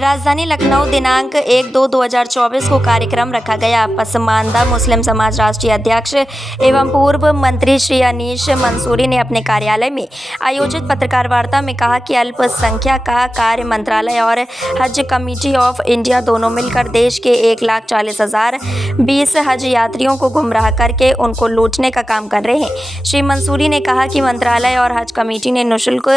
राजधानी लखनऊ दिनांक 1-2-2024 को कार्यक्रम रखा गया। पसमानदा मुस्लिम समाज राष्ट्रीय अध्यक्ष एवं पूर्व मंत्री श्री अनीस मंसूरी ने अपने कार्यालय में आयोजित पत्रकार वार्ता में कहा कि अल्पसंख्यक कार्य मंत्रालय और हज कमेटी ऑफ इंडिया दोनों मिलकर देश के 1,40,020 हज यात्रियों को गुमराह करके उनको लूटने का काम कर रहे हैं। श्री मंसूरी ने कहा कि मंत्रालय और हज कमेटी ने निःशुल्क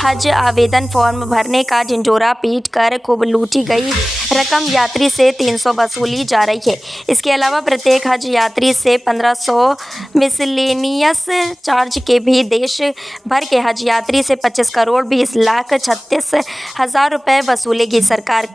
हज आवेदन फॉर्म भरने का झिंझोरा पीट कर खूब लूटी गई रकम यात्री से 300 वसूली जा रही है। इसके अलावा प्रत्येक हज यात्री से 1500 मिसलेनियस चार्ज के भी देश भर के हज यात्री से 25,20,36,000 रुपये वसूलेगी सरकार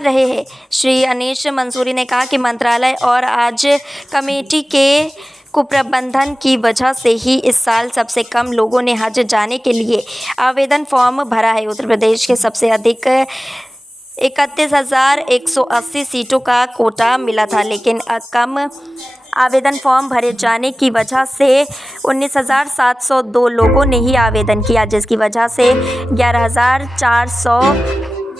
रहे हैं। श्री अनीस मंसूरी ने कहा कि मंत्रालय और हज कमेटी के कुप्रबंधन की वजह से ही इस साल सबसे कम लोगों ने हज जाने के लिए आवेदन फॉर्म भरा है। उत्तर प्रदेश के सबसे अधिक 31,180 सीटों का कोटा मिला था, लेकिन कम आवेदन फॉर्म भरे जाने की वजह से 19,702 लोगों ने ही आवेदन किया, जिसकी वजह से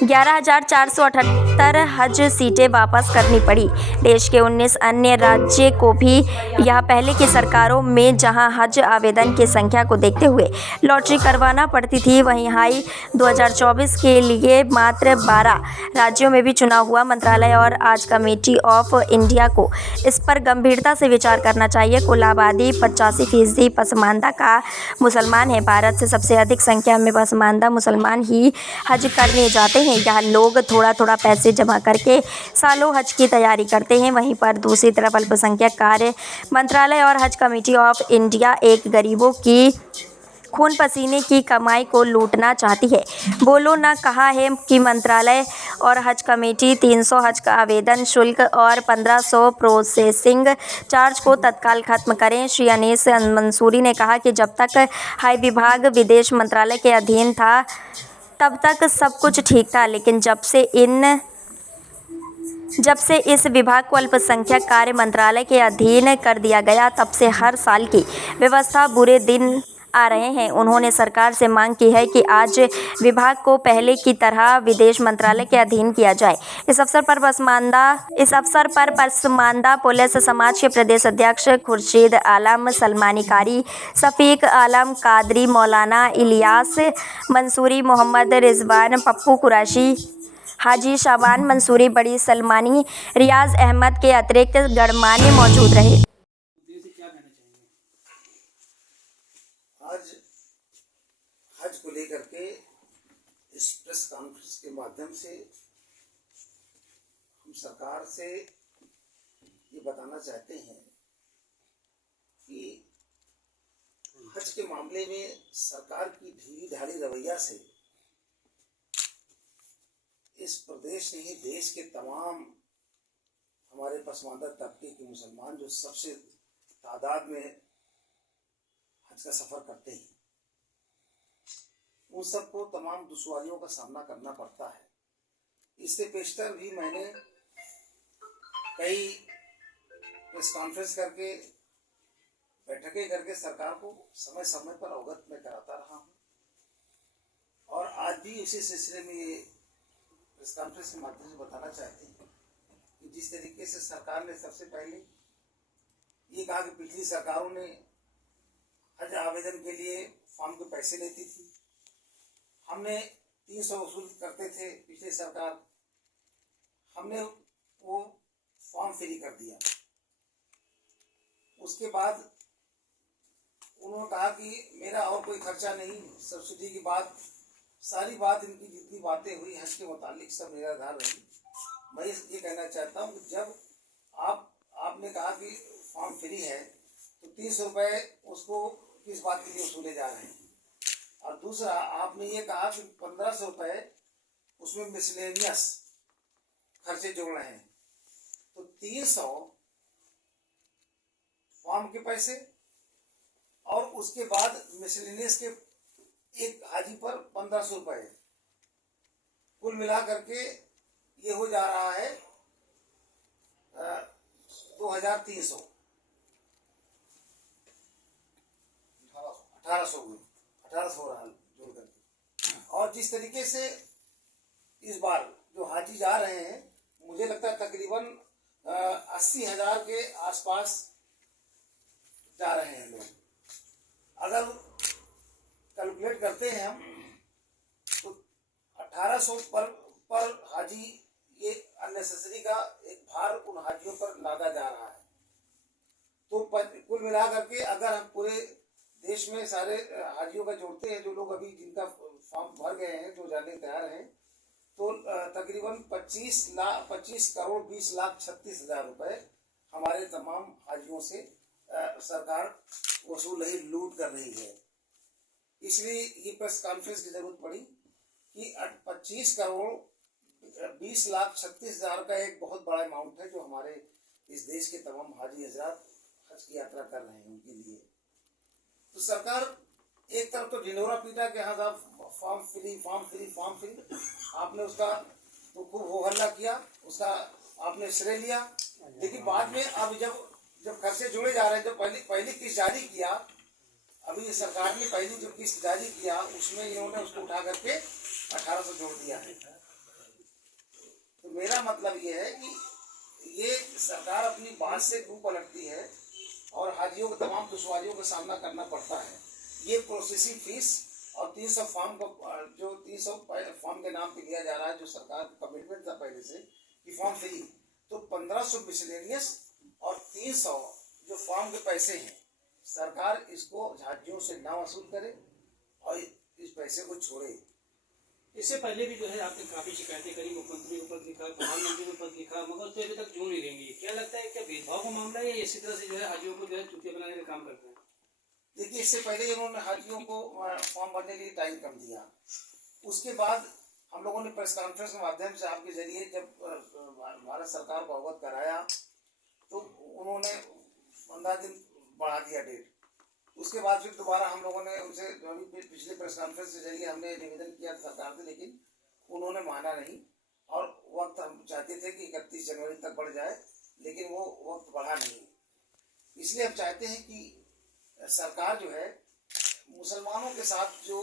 11,478 हज सीटें वापस करनी पड़ी। देश के 19 अन्य राज्य को भी यह पहले की सरकारों में जहां हज आवेदन की संख्या को देखते हुए लॉटरी करवाना पड़ती थी, वहीं हाई 2024 के लिए मात्र 12 राज्यों में भी चुनाव हुआ। मंत्रालय और हज कमेटी ऑफ इंडिया को इस पर गंभीरता से विचार करना चाहिए। कुल आबादी 85% पसमानदा का मुसलमान है। भारत से सबसे अधिक संख्या में पसमानदा मुसलमान ही हज करने जाते हैं। यहाँ लोग थोड़ा थोड़ा पैसे जमा करके सालों हज की तैयारी करते हैं। वहीं पर दूसरी तरफ अल्पसंख्यक कार्य मंत्रालय और हज कमेटी ऑफ इंडिया एक गरीबों की खून पसीने की कमाई को लूटना चाहती है। बोलो ना कहा है कि मंत्रालय और हज कमेटी 300 हज का आवेदन शुल्क और 1500 प्रोसेसिंग चार्ज को तत्काल खत्म करें। श्री अनीस मंसूरी ने कहा कि जब तक हज विभाग विदेश मंत्रालय के अधीन था तब तक सब कुछ ठीक था, लेकिन जब से इस विभाग को अल्पसंख्यक कार्य मंत्रालय के अधीन कर दिया गया, तब से हर साल की व्यवस्था बुरे दिन आ रहे हैं। उन्होंने सरकार से मांग की है कि आज विभाग को पहले की तरह विदेश मंत्रालय के अधीन किया जाए। इस अवसर पर पसमानदा पुलिस समाज के प्रदेश अध्यक्ष खुर्शीद आलम, सलमानी कारी, शफीक आलम कादरी, मौलाना इलियास मंसूरी, मोहम्मद रिजवान, पप्पू कुरैशी, हाजी शाबान मंसूरी, बड़ी सलमानी, रियाज अहमद के अतिरिक्त गणमान्य मौजूद रहे। आज हज को लेकर के इस प्रेस कॉन्फ्रेंस के माध्यम से हम सरकार से ये बताना चाहते हैं कि हज के मामले में सरकार की ढीली ढाली रवैया से इस प्रदेश नहीं देश के तमाम हमारे पसमानदा तबके के मुसलमान जो सबसे तादाद में हज का सफ़र करते हैं, उन सबको तमाम दुश्वारियों का सामना करना पड़ता है। इससे पेशतर भी मैंने कई प्रेस कॉन्फ्रेंस करके बैठकें करके सरकार को समय समय पर अवगत में कराता रहा हूँ, और आज भी उसी सिलसिले में ये प्रेस कॉन्फ्रेंस के माध्यम से बताना चाहते हैं कि जिस तरीके से सरकार ने सबसे पहले ये कहा कि पिछली सरकारों ने हज आवेदन के लिए फॉर्म के पैसे लेती थी, हमने 300 वसूल करते थे पिछली सरकार, हमने वो फॉर्म फ्री कर दिया। उसके बाद उन्होंने कहा कि मेरा और कोई खर्चा नहीं, सब्सिडी की बात, सारी बात इनकी जितनी बातें हुई हज के मुतालिक सब निराधार रही। मैं ये कहना चाहता हूँ कि जब आपने कहा कि फॉर्म फ्री है तो 30 रुपये उसको किस बात के लिए वसूले जा रहे हैं, और दूसरा आपने ये कहा कि 1500 रुपये उसमें मिसलेनियस खर्चे जोड़ रहे हैं, तो 300 फॉर्म के पैसे और उसके बाद मिसलेनियस के एक हाजी पर 1500 रुपये, कुल मिला करके ये हो जा रहा है 2300 1800 हो रहा जोड़ करके, और जिस तरीके से इस बार जो हाजी जा रहे हैं, मुझे लगता है तकरीबन 80,000 के आसपास जा रहे हैं लोग। अगर कैलकुलेट करते हैं हम तो 1800 पर हाजी, ये अननेसेसरी का एक भार उन हाजियों पर लादा जा रहा है। तो कुल मिला करके अगर हम पूरे देश में सारे हाजियों का जोड़ते हैं, जो लोग अभी जिनका फॉर्म भर गए हैं, जो जाने तैयार हैं, तो तकरीबन 25 करोड़ 20,36,000 रुपए हमारे तमाम हाजियों से सरकार वसूल रही, लूट कर रही है। इसलिए ये प्रेस कॉन्फ्रेंस की जरूरत पड़ी कि 25 करोड़ 20,36,000 का एक बहुत बड़ा अमाउंट है जो हमारे इस देश के तमाम हाजी हजरात हज की यात्रा कर रहे हैं, उनके लिए। तो सरकार एक तरफ तो ढिंढोरा पीटा कि हाँ साहब फॉर्म फ्री, आपने उसका तो खूब हो हल्ला किया, उसका आपने श्रेय लिया, लेकिन बाद में अब जब खर्चे जुड़े जा रहे हैं, जब पहली किस्त जारी किया, अभी सरकार ने पहली जो किस्त जारी किया उसमें इन्होंने उसको उठा करके 1800 जोड़ दिया है। तो मेरा मतलब ये है कि ये सरकार अपनी बात से क्यों पलटती है और हाजियों को तमाम दुश्वारियों का सामना करना पड़ता है। ये प्रोसेसिंग फीस और 300 फॉर्म को, जो 300 फॉर्म के नाम पे लिया जा रहा है, जो सरकार का कमिटमेंट था पहले से कि फॉर्म फ्री, तो 1500 मिसलेनियस और 300 जो फॉर्म के पैसे हैं, सरकार इसको हाजियों से ना वसूल करे और इस पैसे को छोड़े। इससे पहले भी जो है आपने काफी शिकायतें करी, मुख्यमंत्री को पत्र लिखा, प्रधानमंत्री को पत्र लिखा, मगर उससे अभी तक क्यों नहीं लेंगे? क्या लगता है, क्या भेदभाव का मामला है या इसी तरह से जो है हाजियों को जो है चुतिया बनाने का काम करते हैं? देखिए, इससे पहले इन्होंने हाजियों को फॉर्म भरने के लिए टाइम कम दिया। उसके बाद हम लोगों ने प्रेस कॉन्फ्रेंस के माध्यम से आपके जरिए जब भारत सरकार को अवगत कराया तो उन्होंने 15 दिन बढ़ा दिया डेट। उसके बाद फिर दोबारा हम लोगों ने उनसे पिछले प्रेस कॉन्फ्रेंस के जरिए हमने निवेदन किया सरकार से, लेकिन उन्होंने माना नहीं और वक्त हम चाहते थे कि 31 जनवरी तक बढ़ जाए, लेकिन वो वक्त बढ़ा नहीं। इसलिए हम चाहते हैं कि सरकार जो है मुसलमानों के साथ जो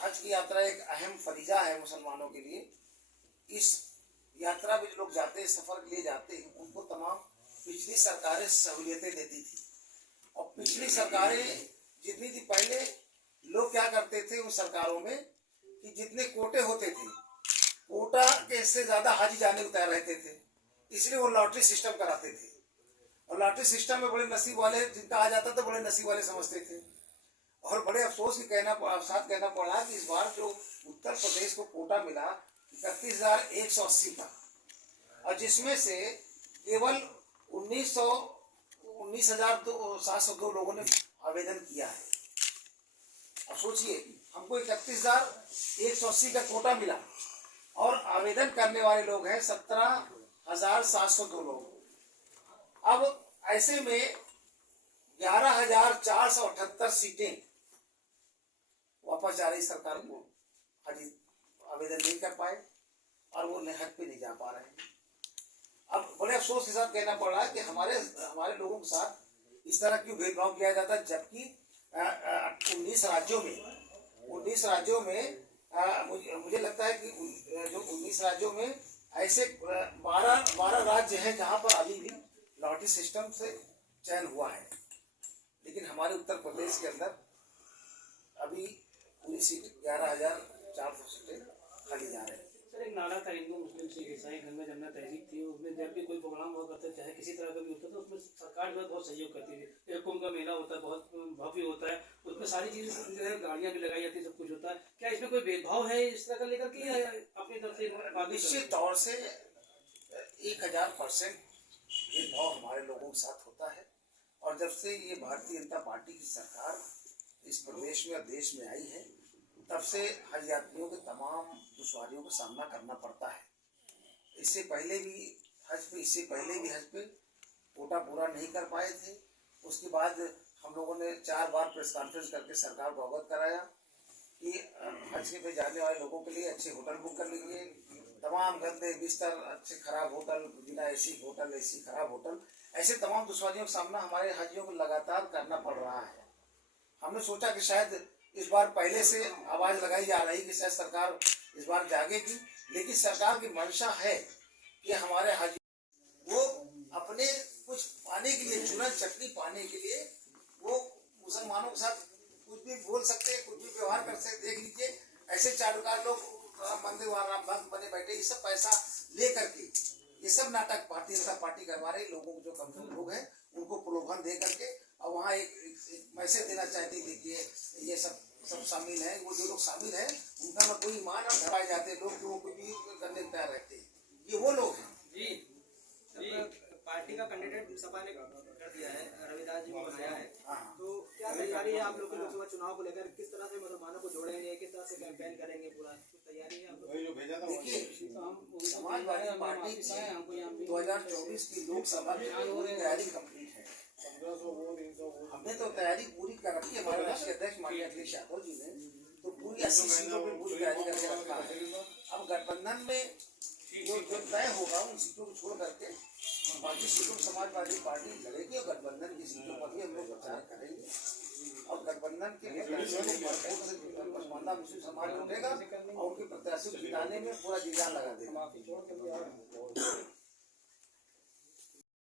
हज की यात्रा एक अहम फरीजा है मुसलमानों के लिए, इस यात्रा में जो लोग जाते हैं, सफर के लिए जाते हैं, उनको तमाम पिछली सरकारें सहूलियतें देती थी। और पिछली सरकारें जितनी थी, पहले लोग क्या करते थे उन सरकारों में कि जितने कोटे होते थे, कोटा के से ज्यादा हाजी जाने को तैयार रहते थे, इसलिए वो लॉटरी सिस्टम कराते थे। और लॉटरी सिस्टम में बड़े नसीब वाले जिनका आ जाता था, बड़े नसीब वाले समझते थे। और बड़े अफसोस की कहना पड़ा कि इस बार जो उत्तर प्रदेश को कोटा मिला 31,180 का, और जिसमें से केवल 19,702 लोगों ने आवेदन किया है। अब सोचिए, हमको 31,180 का कोटा मिला और आवेदन करने वाले लोग हैं 17,702 लोग। अब ऐसे में 11,478 सीटें वापस जा रही सरकार को, हाजी आवेदन नहीं कर पाए और वो हज पे नहीं जा पा रहे हैं। अब बड़े अफसोस के साथ कहना पड़ रहा है कि हमारे लोगों के साथ इस तरह क्यों भेदभाव किया जाता है, जबकि 19 राज्यों में मुझे लगता है कि जो 19 राज्यों में ऐसे 12 राज्य हैं जहां पर अभी भी लॉटरी सिस्टम से चयन हुआ है, लेकिन हमारे उत्तर प्रदेश के अंदर अभी पूरी सीट 11,400 सीटें खाली जा रहे हैं। सर, एक नारा था हिंदू मुस्लिम सिख ईसाई गंगा जमुना तहजीब थी, उसमें जब भी कोई प्रोग्राम हुआ करता चाहे किसी तरह का भी होता था, उसमें सरकार जो है बहुत सहयोग करती थी। एक कुंभ का मेला होता है, बहुत भव्य होता है, उसमें सारी चीजें जो है गाड़ियां भी लगाई जाती है, सब कुछ होता है। क्या इसमें कोई भेदभाव है इस तरह का लेकर के अपनी तरफ से? निश्चित तौर से 1000% भेदभाव हमारे लोगों के साथ होता है। और जब से ये भारतीय जनता पार्टी की सरकार इस प्रदेश में और देश में आई है, तब से हज यात्रियों के तमाम दुश्वारियों का सामना करना पड़ता है। इससे पहले भी हज पे कोटा पूरा नहीं कर पाए थे। उसके बाद हम लोगों ने 4 बार प्रेस कॉन्फ्रेंस करके सरकार को अवगत कराया कि हज पे जाने वाले लोगों के लिए अच्छे होटल बुक कर लीजिए। तमाम गंदे बिस्तर, अच्छे खराब होटल, बिना एसी होटल, एसी खराब होटल, ऐसे तमाम दुश्वारियों का सामना हमारे हाजियों को लगातार करना पड़ रहा है। हमने सोचा कि शायद इस बार पहले से आवाज लगाई जा रही कि शायद सरकार इस बार जागेगी, लेकिन सरकार की मंशा है कि हमारे हाजी वो अपने कुछ पाने के लिए, चूरन चटनी पाने के लिए वो मुसलमानों के साथ कुछ भी बोल सकते हैं, कुछ भी व्यवहार कर सकते। देख लीजिए ऐसे चारुकार लोग राम मंदिर वहां राम भक्त बने बैठे, ये सब पैसा ले करके ये सब नाटक भारतीय जनता पार्टी करवा रही। लोगों को जो कमजोर लोग हैं उनको प्रलोभन दे करके और वहाँ एक मैसेज देना चाहती थी कि ये सब शामिल है। वो जो लोग शामिल है उनका ना कोई ईमान और धराए जाते लोग जो कुछ भी करने को तैयार रहते हैं, ये वो लोग हैं। पार्टी का कैंडिडेट सपा ने कर दिया है, रविदास जी को बनाया है, तो क्या तैयारी है आप लोग के लोकसभा चुनाव को लेकर? किस तरह से मुसलमानों को जोड़ेंगे, किस तरह से कैंपेन करेंगे, पूरा तैयारी है आप लोग? देखिए समाजवादी पार्टी की 2024 की लोकसभा की पूरी तैयारी कंप्लीट है। हमने तो तैयारी पूरी कर रखी है। हमारे राष्ट्रीय अध्यक्ष माननीय अखिलेश यादव जी ने तो पूरी 80 सीटों पर पूरी तैयारी करके रखा है। अब गठबंधन में जो तय होगा उन सीटों को छोड़ करके बाकी सीटों समाजवादी पार्टी लड़ेगी और गठबंधन की सीटों पर भी हम लोग प्रचार करेंगे। और गठबंधन के प्रत्याशियों को पसमानदा मुस्लिम समाज उठेगा और उनके प्रत्याशी को जिताने में पूरा जी जान लगा देगा।